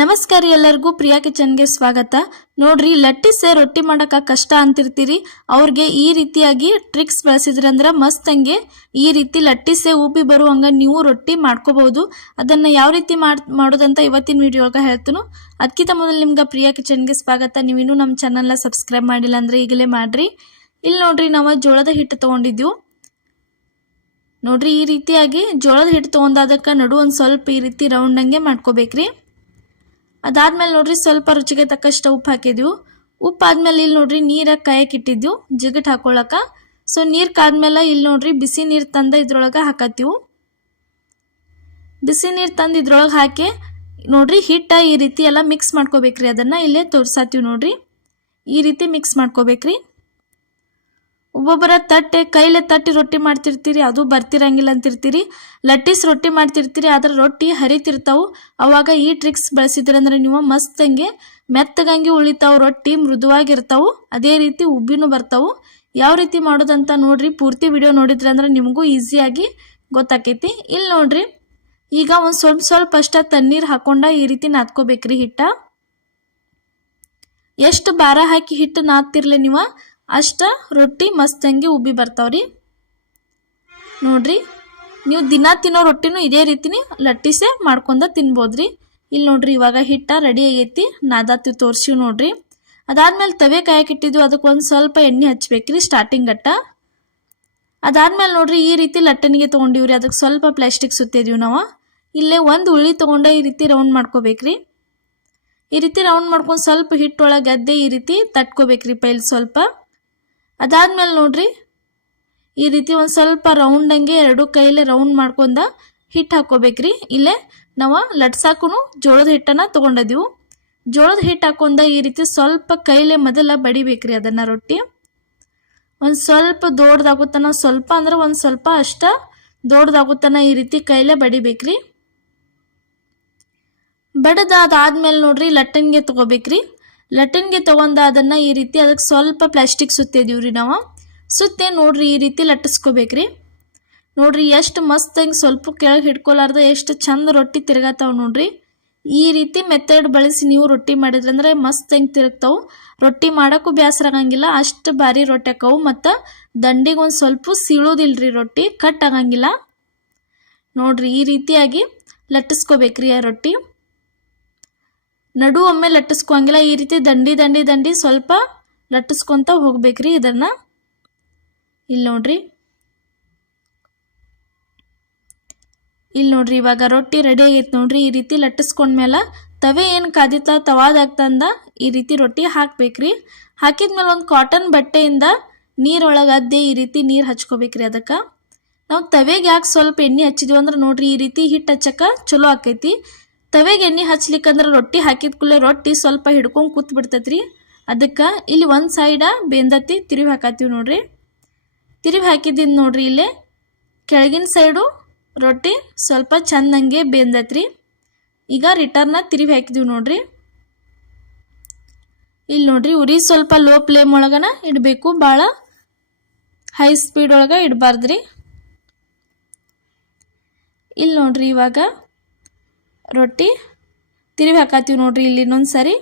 ನಮಸ್ಕಾರ ಎಲ್ಲರಿಗೂ ಪ್ರಿಯಾ ಕಿಚನ್ಗೆ ಸ್ವಾಗತ. ನೋಡ್ರಿ, ಲಟ್ಟಿಸೆ ರೊಟ್ಟಿ ಮಾಡಕ ಕಷ್ಟ ಅಂತಿರ್ತೀರಿ. ಅವ್ರಿಗೆ ಈ ರೀತಿಯಾಗಿ ಟ್ರಿಕ್ಸ್ ಬಳಸಿದ್ರಂದ್ರ ಮಸ್ತ್ ಹಂಗೆ ಈ ರೀತಿ ಲಟ್ಟಿಸೆ ಉಬ್ಬಿ ಬರುವಂಗ ನೀವು ರೊಟ್ಟಿ ಮಾಡ್ಕೋಬಹುದು. ಅದನ್ನ ಯಾವ ರೀತಿ ಮಾಡೋದಂತ ಇವತ್ತಿನ ವಿಡಿಯೋ ಒಳಗೆ ಹೇಳ್ತೀನಿ. ಅದಕ್ಕಿಂತ ಮೊದಲು ನಿಮ್ಗೆ ಪ್ರಿಯಾ ಕಿಚನ್ಗೆ ಸ್ವಾಗತ. ನೀವಿನ್ನೂ ನಮ್ಮ ಚಾನಲ್ನ ಸಬ್ಸ್ಕ್ರೈಬ್ ಮಾಡಿಲ್ಲ ಅಂದ್ರೆ ಈಗಲೇ ಮಾಡ್ರಿ. ಇಲ್ಲಿ ನೋಡ್ರಿ, ನಾವು ಜೋಳದ ಹಿಟ್ಟು ತಗೊಂಡಿದ್ವಿ. ನೋಡ್ರಿ, ಈ ರೀತಿಯಾಗಿ ಜೋಳದ ಹಿಟ್ಟು ತಗೊಂಡಾದಕ್ಕೆ ನಡು ಒಂದು ಸ್ವಲ್ಪ ಈ ರೀತಿ ರೌಂಡ್ ಹಂಗೆ ಮಾಡ್ಕೋಬೇಕ್ರಿ. ಅದಾದ್ಮೇಲೆ ನೋಡ್ರಿ, ಸ್ವಲ್ಪ ರುಚಿಗೆ ತಕ್ಕಷ್ಟು ಉಪ್ಪು ಹಾಕಿದ್ವಿ. ಉಪ್ಪು ಆದ್ಮೇಲೆ ಇಲ್ಲಿ ನೋಡ್ರಿ ನೀರ ಕಾಯಕ್ಕೆ ಇಟ್ಟಿದ್ವಿ ಜಿಗಟ್ ಹಾಕೊಳ್ಳಕ. ಸೊ ನೀರು ಕಾದ್ಮೇಲೆ ಇಲ್ಲಿ ನೋಡ್ರಿ ಬಿಸಿ ನೀರು ತಂದ ಇದ್ರೊಳಗೆ ಹಾಕತ್ತೀವಿ. ಬಿಸಿ ನೀರು ತಂದು ಇದ್ರೊಳಗೆ ಹಾಕಿ ನೋಡ್ರಿ ಹಿಟ್ಟ ಈ ರೀತಿ ಎಲ್ಲ ಮಿಕ್ಸ್ ಮಾಡ್ಕೋಬೇಕ್ರಿ. ಅದನ್ನ ಇಲ್ಲೇ ತೋರ್ಸಾತೀವಿ ನೋಡ್ರಿ, ಈ ರೀತಿ ಮಿಕ್ಸ್ ಮಾಡ್ಕೋಬೇಕ್ರಿ. ಒಬ್ಬೊಬ್ಬರ ಕೈಲೇ ತಟ್ಟಿ ರೊಟ್ಟಿ ಮಾಡ್ತಿರ್ತೀರಿ, ಅದು ಬರ್ತಿರಂಗಿಲ್ಲ ಅಂತಿರ್ತೀರಿ. ಲಟ್ಟಿಸ್ ರೊಟ್ಟಿ ಮಾಡ್ತಿರ್ತೀರಿ, ಆದ್ರೆ ರೊಟ್ಟಿ ಹರಿತಿರ್ತಾವು. ಅವಾಗ ಈ ಟ್ರಿಕ್ಸ್ ಬಳಸಿದ್ರಂದ್ರೆ ನೀವು ಮಸ್ತ್ ಹಂಗೆ ಮೆತ್ತಗಂಗೆ ಉಳಿತಾವು, ರೊಟ್ಟಿ ಮೃದುವಾಗಿರ್ತಾವು, ಅದೇ ರೀತಿ ಉಬ್ಬಿನೂ ಬರ್ತಾವು. ಯಾವ ರೀತಿ ಮಾಡೋದಂತ ನೋಡ್ರಿ, ಪೂರ್ತಿ ವಿಡಿಯೋ ನೋಡಿದ್ರಂದ್ರೆ ನಿಮಗೂ ಈಸಿಯಾಗಿ ಗೊತ್ತಾಕೈತಿ. ಇಲ್ಲಿ ನೋಡ್ರಿ, ಈಗ ಒಂದು ಸ್ವಲ್ಪ ಅಷ್ಟ ತಣ್ಣೀರು ಹಾಕೊಂಡ ಈ ರೀತಿ ನಾದ್ಕೋಬೇಕ್ರಿ ಹಿಟ್ಟ. ಎಷ್ಟು ಭಾರ ಹಾಕಿ ಹಿಟ್ಟು ನಾದ್ತಿರ್ಲಿ ನೀವು ಅಷ್ಟ ರೊಟ್ಟಿ ಮಸ್ತ್ ಹಂಗೆ ಉಬ್ಬಿ ಬರ್ತಾವ್ರಿ. ನೋಡ್ರಿ, ನೀವು ದಿನ ತಿನ್ನೋ ರೊಟ್ಟಿನೂ ಇದೇ ರೀತಿನಿ ಲಟ್ಟಿಸೆ ಮಾಡ್ಕೊಂಡ ತಿನ್ಬೋದ್ರಿ. ಇಲ್ಲಿ ನೋಡ್ರಿ, ಇವಾಗ ಹಿಟ್ಟ ರೆಡಿ ಆಗೈತಿ, ನಾದಾತಿ ತೋರ್ಸಿವ್ ನೋಡ್ರಿ. ಅದಾದ್ಮೇಲೆ ತವೆ ಕಾಯಕ್ಕೆ ಇಟ್ಟಿದ್ವಿ, ಅದಕ್ಕೆ ಒಂದು ಸ್ವಲ್ಪ ಎಣ್ಣೆ ಹಚ್ಬೇಕ್ರಿ ಸ್ಟಾರ್ಟಿಂಗ್ ಗಟ್ಟ. ಅದಾದ್ಮೇಲೆ ನೋಡ್ರಿ, ಈ ರೀತಿ ಲಟ್ಟಣಿಗೆ ತೊಗೊಂಡಿವ್ರಿ, ಅದಕ್ಕೆ ಸ್ವಲ್ಪ ಪ್ಲಾಸ್ಟಿಕ್ ಸುತ್ತಿದ್ವಿ ನಾವು. ಇಲ್ಲೇ ಒಂದು ಉಳ್ಳಿ ತೊಗೊಂಡ ಈ ರೀತಿ ರೌಂಡ್ ಮಾಡ್ಕೋಬೇಕ್ರಿ. ಈ ರೀತಿ ರೌಂಡ್ ಮಾಡ್ಕೊಂಡು ಸ್ವಲ್ಪ ಹಿಟ್ಟೊಳಗೆ ಗದ್ದೆ ಈ ರೀತಿ ತಟ್ಕೋಬೇಕ್ರಿ ಪೈಲ್ ಸ್ವಲ್ಪ. ಅದಾದ್ಮೇಲೆ ನೋಡ್ರಿ, ಈ ರೀತಿ ಒಂದು ಸ್ವಲ್ಪ ರೌಂಡ್ ಹಂಗೆ ಎರಡು ಕೈಲೇ ರೌಂಡ್ ಮಾಡ್ಕೊಂಡ ಹಿಟ್ಟು ಹಾಕೋಬೇಕ್ರಿ. ಇಲ್ಲೇ ನಾವು ಲಟ್ಸಾಕು ಜೋಳದ ಹಿಟ್ಟನ್ನ ತಗೊಂಡಿದ್ವಿ. ಜೋಳದ ಹಿಟ್ಟು ಹಾಕೊಂಡ ಈ ರೀತಿ ಸ್ವಲ್ಪ ಕೈಲೇ ಮೊದಲ ಬಡಿಬೇಕ್ರಿ ಅದನ್ನ ರೊಟ್ಟಿ. ಒಂದು ಸ್ವಲ್ಪ ದೊಡ್ಡದಾಗುತ್ತಾನ, ಸ್ವಲ್ಪ ಅಂದ್ರೆ ಒಂದು ಸ್ವಲ್ಪ ಅಷ್ಟ ದೊಡ್ಡದಾಗುತ್ತಾನ ಈ ರೀತಿ ಕೈಲೇ ಬಡಿಬೇಕ್ರಿ. ಬಡದಾದ್ಮೇಲೆ ನೋಡ್ರಿ ಲಟ್ಟಣಿಗೆ ತಗೋಬೇಕ್ರಿ. ಲಟ್ಟಣಿಗೆ ತಗೊಂಡ ಅದನ್ನ ಈ ರೀತಿ ಅದಕ್ಕೆ ಸ್ವಲ್ಪ ಪ್ಲಾಸ್ಟಿಕ್ ಸುತ್ತಿದೀವ್ರಿ ನಾವು. ಸುತ್ತೆ ನೋಡ್ರಿ ಈ ರೀತಿ ಲಟ್ಟಿಸ್ಕೋಬೇಕ್ರಿ. ನೋಡ್ರಿ ಎಷ್ಟು ಮಸ್ತ್ ಹಂಗೆ ಸ್ವಲ್ಪ ಕೆಳಗೆ ಹಿಡ್ಕೊಲಾರ್ದ ಎಷ್ಟು ಚಂದ ರೊಟ್ಟಿ ತಿರ್ಗಾತಾವ ನೋಡ್ರಿ. ಈ ರೀತಿ ಮೆಥಡ್ ಬಳಸಿ ನೀವು ರೊಟ್ಟಿ ಮಾಡಿದ್ರಂದ್ರೆ ಮಸ್ತ್ ಹಂಗೆ ತಿರುಗ್ತಾವು. ರೊಟ್ಟಿ ಮಾಡೋಕ್ಕೂ ಬೇಸರ ಆಗಂಗಿಲ್ಲ, ಅಷ್ಟು ಭಾರಿ ರೊಟ್ಟಿ ಆಕಾವು. ಮತ್ತು ದಂಡಿಗೆ ಒಂದು ಸ್ವಲ್ಪ ಸೀಳೋದಿಲ್ರಿ, ರೊಟ್ಟಿ ಕಟ್ ಆಗಂಗಿಲ್ಲ. ನೋಡ್ರಿ ಈ ರೀತಿಯಾಗಿ ಲಟ್ಟಿಸ್ಕೋಬೇಕ್ರಿ ಆ ರೊಟ್ಟಿ. ನಡು ಒಮ್ಮೆ ಲಟ್ಟಿಸ್ಕೊಂಗಿಲ್ಲ, ಈ ರೀತಿ ದಂಡಿ ದಂಡಿ ದಂಡಿ ಸ್ವಲ್ಪ ಲಟ್ಟಿಸ್ಕೊಂತ ಹೋಗ್ಬೇಕ್ರಿ ಇದನ್ನ. ಇಲ್ಲಿ ನೋಡ್ರಿ, ಇವಾಗ ರೊಟ್ಟಿ ರೆಡಿ ಆಗೈತೆ ನೋಡ್ರಿ. ಈ ರೀತಿ ಲಟ್ಟಿಸ್ಕೊಂಡ್ಮೇಲೆ ತವೆ ಏನು ಕಾದಿತ್ತ ತವಾದಾಗ್ತಂದ ಈ ರೀತಿ ರೊಟ್ಟಿ ಹಾಕ್ಬೇಕ್ರಿ. ಹಾಕಿದ್ಮೇಲೆ ಒಂದು ಕಾಟನ್ ಬಟ್ಟೆಯಿಂದ ನೀರೊಳಗೆ ಅದ್ದೆ ಈ ರೀತಿ ನೀರು ಹಚ್ಕೋಬೇಕ್ರಿ. ಅದಕ್ಕೆ ನಾವು ತವೆಗೆ ಯಾಕೆ ಸ್ವಲ್ಪ ಎಣ್ಣೆ ಹಚ್ಚಿದ್ವಿ ಅಂದ್ರೆ ನೋಡ್ರಿ ಈ ರೀತಿ ಹಿಟ್ಟು ಹಚ್ಚಕ ಚಲೋ ಆಕೈತಿ. ತವೆಗೆ ಎಣ್ಣೆ ಹಚ್ಲಿಕ್ಕಂದ್ರೆ ರೊಟ್ಟಿ ಹಾಕಿದ ಕೂಡಲೇ ರೊಟ್ಟಿ ಸ್ವಲ್ಪ ಹಿಡ್ಕೊಂಡು ಕೂತ್ ಬಿಡ್ತೈತ್ರಿ. ಅದಕ್ಕೆ ಇಲ್ಲಿ ಒಂದು ಸೈಡ ಬೆಂದತಿ ತಿರುವಿ ಹಾಕತ್ತೀವಿ ನೋಡ್ರಿ. ತಿರುವಿ ಹಾಕಿದ್ದೀನಿ ನೋಡ್ರಿ, ಇಲ್ಲೇ ಕೆಳಗಿನ ಸೈಡು ರೊಟ್ಟಿ ಸ್ವಲ್ಪ ಚಂದಂಗೆ ಬೆಂದತ್ರಿ. ಈಗ ರಿಟರ್ನ ತಿರುವಿ ಹಾಕಿದೀವಿ ನೋಡ್ರಿ. ಇಲ್ಲಿ ನೋಡ್ರಿ, ಉರಿ ಸ್ವಲ್ಪ ಲೋ ಫ್ಲೇಮ್ ಒಳಗನ ಇಡಬೇಕು, ಭಾಳ ಹೈ ಸ್ಪೀಡ್ ಒಳಗೆ ಇಡಬಾರ್ದ್ರಿ. ಇಲ್ಲಿ ನೋಡ್ರಿ, ಇವಾಗ ರೊಟ್ಟಿ ತಿರುವಿ ಹಾಕತ್ತೀವಿ ನೋಡ್ರಿ. ಇಲ್ಲಿ ಇನ್ನೊಂದು ಸರಿ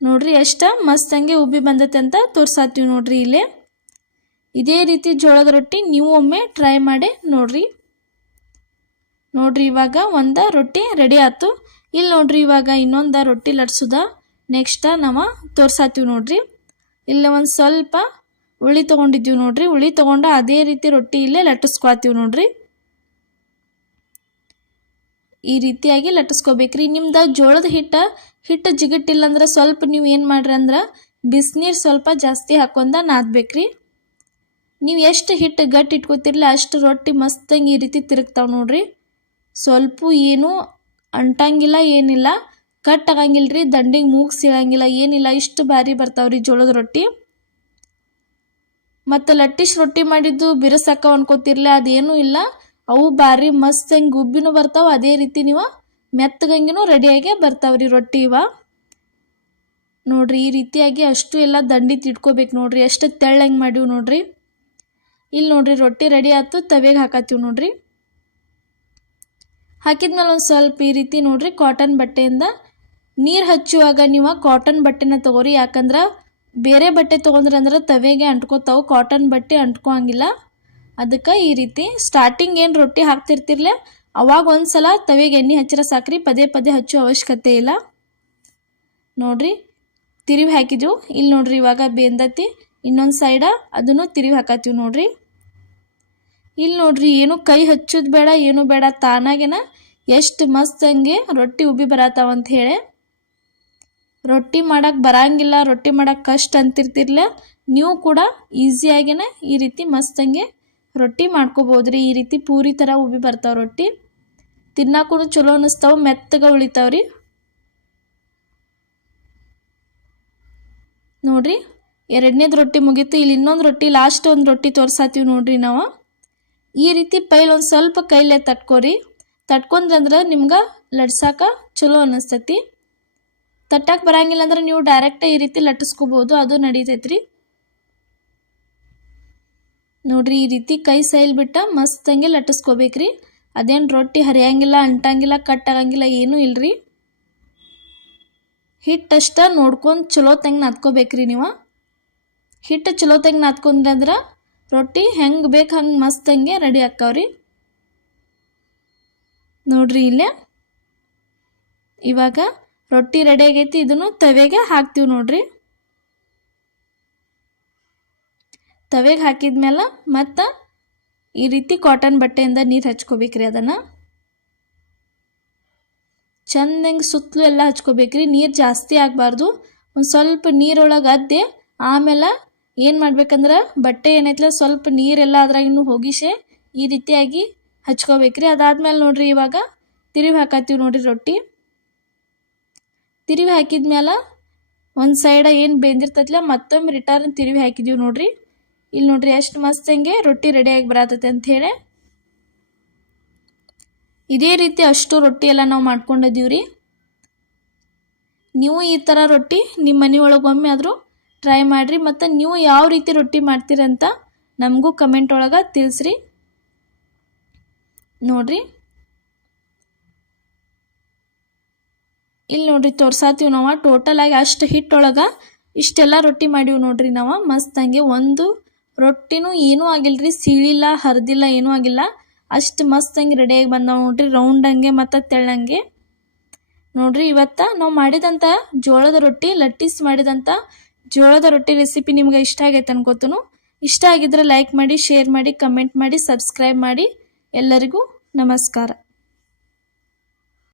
ನೋಡ್ರಿ ಎಷ್ಟು ಮಸ್ತ್ ಹಂಗೆ ಉಬ್ಬಿ ಬಂದೈತೆ ಅಂತ ತೋರ್ಸಾತೀವಿ ನೋಡ್ರಿ. ಇಲ್ಲೇ ಇದೇ ರೀತಿ ಜೋಳದ ರೊಟ್ಟಿ ನೀವು ಒಮ್ಮೆ ಟ್ರೈ ಮಾಡಿ ನೋಡ್ರಿ. ನೋಡ್ರಿ, ಇವಾಗ ಒಂದು ರೊಟ್ಟಿ ರೆಡಿ ಆಯ್ತು. ಇಲ್ಲಿ ನೋಡ್ರಿ, ಇವಾಗ ಇನ್ನೊಂದು ರೊಟ್ಟಿ ಲಟ್ಸೋದ ನೆಕ್ಸ್ಟ್ ನಾವು ತೋರ್ಸಾತೀವಿ ನೋಡ್ರಿ. ಇಲ್ಲೇ ಒಂದು ಸ್ವಲ್ಪ ಉಳ್ಳಿ ತೊಗೊಂಡಿದ್ದೀವಿ ನೋಡ್ರಿ. ಉಳ್ಳಿ ತೊಗೊಂಡು ಅದೇ ರೀತಿ ರೊಟ್ಟಿ ಇಲ್ಲೇ ಲಟ್ಟಿಸ್ಕೊತೀವಿ ನೋಡ್ರಿ. ಈ ರೀತಿಯಾಗಿ ಲಟ್ಟಿಸ್ಕೋಬೇಕ್ರಿ. ನಿಮ್ದು ಜೋಳದ ಹಿಟ್ಟು ಜಿಗಟ್ಟಿಲ್ಲ ಅಂದ್ರೆ ಸ್ವಲ್ಪ ನೀವು ಏನು ಮಾಡ್ರಿ ಅಂದ್ರೆ ಬಿಸಿನೀರು ಸ್ವಲ್ಪ ಜಾಸ್ತಿ ಹಾಕೊಂಡ ನಾದ್ಬೇಕ್ರಿ. ನೀವು ಎಷ್ಟು ಹಿಟ್ಟು ಗಟ್ಟಿ ಇಟ್ಕೋತಿರ್ಲಿ ಅಷ್ಟು ರೊಟ್ಟಿ ಮಸ್ತಂಗೆ ಈ ರೀತಿ ತಿರುಗ್ತಾವೆ ನೋಡ್ರಿ. ಸ್ವಲ್ಪ ಏನು ಅಂಟಂಗಿಲ್ಲ, ಏನಿಲ್ಲ ಕಟ್ ಆಗಂಗಿಲ್ರಿ, ದಂಡಿಗೆ ಮೂಗು ಸೀಳಂಗಿಲ್ಲ, ಏನಿಲ್ಲ, ಇಷ್ಟು ಭಾರಿ ಬರ್ತಾವ್ರಿ ಜೋಳದ ರೊಟ್ಟಿ. ಮತ್ತು ಲಟ್ಟಿಸ್ ರೊಟ್ಟಿ ಮಾಡಿದ್ದು ಬಿರುಸಾಕ ಅನ್ಕೋತಿರ್ಲಿ, ಅದೇನೂ ಇಲ್ಲ, ಅವು ಭಾರಿ ಮಸ್ತ್ ಹಂಗೆ ಗುಬ್ಬಿನೂ ಬರ್ತಾವೆ, ಅದೇ ರೀತಿ ನೀವು ಮೆತ್ತಗಂಗಿನೂ ರೆಡಿಯಾಗಿ ಬರ್ತಾವ್ರಿ ರೊಟ್ಟಿ ಇವ. ನೋಡ್ರಿ ಈ ರೀತಿಯಾಗಿ ಅಷ್ಟು ಎಲ್ಲ ದಂಡಿ ತಿಡ್ಕೋಬೇಕು ನೋಡ್ರಿ, ಎಷ್ಟು ತೆಳ್ಳಂಗೆ ಮಾಡಿವ್ ನೋಡ್ರಿ. ಇಲ್ಲಿ ನೋಡ್ರಿ ರೊಟ್ಟಿ ರೆಡಿ ಆಯ್ತು, ತವೆಗೆ ಹಾಕತ್ತೀವಿ ನೋಡ್ರಿ. ಹಾಕಿದ್ಮೇಲೆ ಒಂದು ಸ್ವಲ್ಪ ಈ ರೀತಿ ನೋಡ್ರಿ ಕಾಟನ್ ಬಟ್ಟೆಯಿಂದ ನೀರು ಹಚ್ಚುವಾಗ ನೀವು ಕಾಟನ್ ಬಟ್ಟೆನ ತಗೋರಿ. ಯಾಕಂದ್ರೆ ಬೇರೆ ಬಟ್ಟೆ ತೊಗೊಂಡ್ರೆ ಅಂದ್ರೆ ತವೆಗೆ ಅಂಟ್ಕೋತಾವು, ಕಾಟನ್ ಬಟ್ಟೆ ಅಂಟ್ಕೋಂಗಿಲ್ಲ. ಅದಕ್ಕೆ ಈ ರೀತಿ ಸ್ಟಾರ್ಟಿಂಗ್ ಏನು ರೊಟ್ಟಿ ಹಾಕ್ತಿರ್ತಿರ್ಲೆ ಅವಾಗ ಒಂದ್ಸಲ ತವೆಗೆ ಎಣ್ಣೆ ಹಚ್ಚಿರ ಸಾಕ್ರಿ, ಪದೇ ಪದೇ ಹಚ್ಚೋ ಅವಶ್ಯಕತೆ ಇಲ್ಲ. ನೋಡ್ರಿ ತಿರುವಿ ಹಾಕಿದ್ವು. ಇಲ್ಲಿ ನೋಡ್ರಿ ಇವಾಗ ಬೆಂದತಿ. ಇನ್ನೊಂದು ಸೈಡ ಅದನ್ನು ತಿರುವಿ ಹಾಕತ್ತೀವಿ ನೋಡ್ರಿ. ಇಲ್ಲಿ ನೋಡ್ರಿ ಏನು ಕೈ ಹಚ್ಚೋದು ಬೇಡ, ಏನು ಬೇಡ, ತಾನಾಗೇನ ಎಷ್ಟು ಮಸ್ತ್ ಹಂಗೆ ರೊಟ್ಟಿ ಉಬ್ಬಿ ಬರತ್ತಾವಂತ ಹೇಳಿ. ರೊಟ್ಟಿ ಮಾಡಕ್ಕೆ ಬರಂಗಿಲ್ಲ, ರೊಟ್ಟಿ ಮಾಡಕ್ಕೆ ಕಷ್ಟ ಅಂತಿರ್ತಿರ್ಲ, ನೀವು ಕೂಡ ಈಸಿಯಾಗೇನೆ ಈ ರೀತಿ ಮಸ್ತಂಗೆ ರೊಟ್ಟಿ ಮಾಡ್ಕೋಬೋದ್ರಿ. ಈ ರೀತಿ ಪೂರಿ ಥರ ಉಬ್ಬಿ ಬರ್ತಾವೆ ರೊಟ್ಟಿ. ತಿನ್ನಾಕೂ ಚಲೋ ಅನ್ನಿಸ್ತಾವೆ, ಮೆತ್ತಗೆ ಉಳಿತಾವ್ರಿ. ನೋಡ್ರಿ ಎರಡನೇದು ರೊಟ್ಟಿ ಮುಗೀತು. ಇಲ್ಲಿ ಇನ್ನೊಂದು ರೊಟ್ಟಿ, ಲಾಸ್ಟ್ ಒಂದು ರೊಟ್ಟಿ ತೋರ್ಸಾತೀವಿ ನೋಡ್ರಿ ನಾವು. ಈ ರೀತಿ ಪೈಲ್ ಒಂದು ಸ್ವಲ್ಪ ಕೈಲೇ ತಟ್ಕೋರಿ. ತಟ್ಕೊಂಡ್ರಂದ್ರೆ ನಿಮ್ಗೆ ಲಟ್ಸಾಕ ಚಲೋ ಅನ್ನಿಸ್ತೈತಿ. ತಟ್ಟಕ್ಕೆ ಬರಂಗಿಲ್ಲ ಅಂದ್ರೆ ನೀವು ಡೈರೆಕ್ಟ್ ಈ ರೀತಿ ಲಟ್ಟಿಸ್ಕೋಬೋದು, ಅದು ನಡೀತೈತ್ರಿ. ನೋಡ್ರಿ ಈ ರೀತಿ ಕೈ ಸೈಲ್ ಬಿಟ್ಟ ಮಸ್ತಂಗೆ ಲಟ್ಟಿಸ್ಕೋಬೇಕ್ರಿ. ಅದೇನು ರೊಟ್ಟಿ ಹರಿಯಂಗಿಲ್ಲ, ಅಂಟಂಗಿಲ್ಲ, ಕಟ್ಟಾಗಂಗಿಲ್ಲ, ಏನೂ ಇಲ್ರಿ. ಹಿಟ್ಟಷ್ಟ ನೋಡ್ಕೊಂಡು ಚಲೋ ತಂಗೆ ನಾದ್ಕೋಬೇಕ್ರಿ ನೀವು. ಹಿಟ್ಟು ಚಲೋ ತಂಗೆ ನಾದ್ಕೊಂಡ್ರಂದ್ರೆ ರೊಟ್ಟಿ ಹೆಂಗೆ ಬೇಕು ಹಂಗೆ ಮಸ್ತಂಗೆ ರೆಡಿ ಆಕ್ಕಾವ್ರಿ. ನೋಡ್ರಿ ಇಲ್ಲೇ ಇವಾಗ ರೊಟ್ಟಿ ರೆಡಿ ಆಗೈತಿ. ಇದನ್ನು ತವೆಗೆ ಹಾಕ್ತೀವಿ ನೋಡ್ರಿ. ತವೆಗೆ ಹಾಕಿದ್ಮೇಲೆ ಮತ್ತು ಈ ರೀತಿ ಕಾಟನ್ ಬಟ್ಟೆಯಿಂದ ನೀರು ಹಚ್ಕೋಬೇಕ್ರಿ. ಅದನ್ನು ಚಂದಂಗೆ ಸುತ್ತಲೂ ಎಲ್ಲ ಹಚ್ಕೋಬೇಕ್ರಿ. ನೀರು ಜಾಸ್ತಿ ಆಗಬಾರ್ದು, ಒಂದು ಸ್ವಲ್ಪ ನೀರೊಳಗೆ ಅದ್ದೆ ಆಮೇಲೆ ಏನು ಮಾಡ್ಬೇಕಂದ್ರೆ ಬಟ್ಟೆ ಏನೈತಲ್ಲ ಸ್ವಲ್ಪ ನೀರೆಲ್ಲ ಅದ್ರಾಗಿನ್ನೂ ಹೋಗಿಸೆ ಈ ರೀತಿಯಾಗಿ ಹಚ್ಕೋಬೇಕ್ರಿ. ಅದಾದ್ಮೇಲೆ ನೋಡ್ರಿ ಇವಾಗ ತಿರುವಿ ಹಾಕತ್ತೀವಿ ನೋಡ್ರಿ ರೊಟ್ಟಿ. ತಿರುವಿ ಹಾಕಿದ್ಮೇಲೆ ಒಂದು ಸೈಡ ಏನು ಬೆಂದಿರ್ತೈತಲ್ಲ ಮತ್ತೊಮ್ಮೆ ರಿಟರ್ನ್ ತಿರುವಿ ಹಾಕಿದೀವಿ ನೋಡ್ರಿ. ಇಲ್ಲಿ ನೋಡ್ರಿ ಎಷ್ಟು ಮಸ್ತ್ ಹಂಗೆ ರೊಟ್ಟಿ ರೆಡಿಯಾಗಿ ಬರತೈತೆ ಅಂಥೇಳಿ. ಇದೇ ರೀತಿ ಅಷ್ಟು ರೊಟ್ಟಿ ಎಲ್ಲ ನಾವು ಮಾಡ್ಕೊಂಡಿದ್ದೀವ್ರಿ. ನೀವು ಈ ಥರ ರೊಟ್ಟಿ ನಿಮ್ಮ ಮನೆಯೊಳಗೆ ಒಮ್ಮೆ ಆದರೂ ಟ್ರೈ ಮಾಡಿರಿ. ಮತ್ತು ನೀವು ಯಾವ ರೀತಿ ರೊಟ್ಟಿ ಮಾಡ್ತೀರಂತ ನಮಗೂ ಕಮೆಂಟ್ ಒಳಗೆ ತಿಳಿಸ್ರಿ. ನೋಡ್ರಿ ಇಲ್ಲಿ ನೋಡ್ರಿ ತೋರ್ಸಾತೀವಿ ನಾವು. ಟೋಟಲ್ ಆಗಿ ಅಷ್ಟು ಹಿಟ್ಟೊಳಗೆ ಇಷ್ಟೆಲ್ಲ ರೊಟ್ಟಿ ಮಾಡೀವಿ ನೋಡ್ರಿ ನಾವು. ಮಸ್ತ್ ಹಂಗೆ ಒಂದು ರೊಟ್ಟಿನೂ ಏನೂ ಆಗಿಲ್ರಿ, ಸೀಳಿಲ್ಲ, ಹರಿದಿಲ್ಲ, ಏನೂ ಆಗಿಲ್ಲ. ಅಷ್ಟು ಮಸ್ತ್ ಹಂಗೆ ರೆಡಿಯಾಗಿ ಬಂದಾವ ನೋಡ್ರಿ, ರೌಂಡ್ ಹಂಗೆ ಮತ್ತು ತೆಳ್ಳಂಗೆ. ನೋಡ್ರಿ ಇವತ್ತು ನಾವು ಮಾಡಿದಂಥ ಜೋಳದ ರೊಟ್ಟಿ, ಲಟ್ಟಿಸಿ ಮಾಡಿದಂಥ ಜೋಳದ ರೊಟ್ಟಿ ರೆಸಿಪಿ ನಿಮ್ಗೆ ಇಷ್ಟ ಆಗೈತೆ ಅನ್ಕೋತನು. ಇಷ್ಟ ಆಗಿದ್ರೆ ಲೈಕ್ ಮಾಡಿ, ಶೇರ್ ಮಾಡಿ, ಕಮೆಂಟ್ ಮಾಡಿ, ಸಬ್ಸ್ಕ್ರೈಬ್ ಮಾಡಿ. ಎಲ್ಲರಿಗೂ ನಮಸ್ಕಾರ.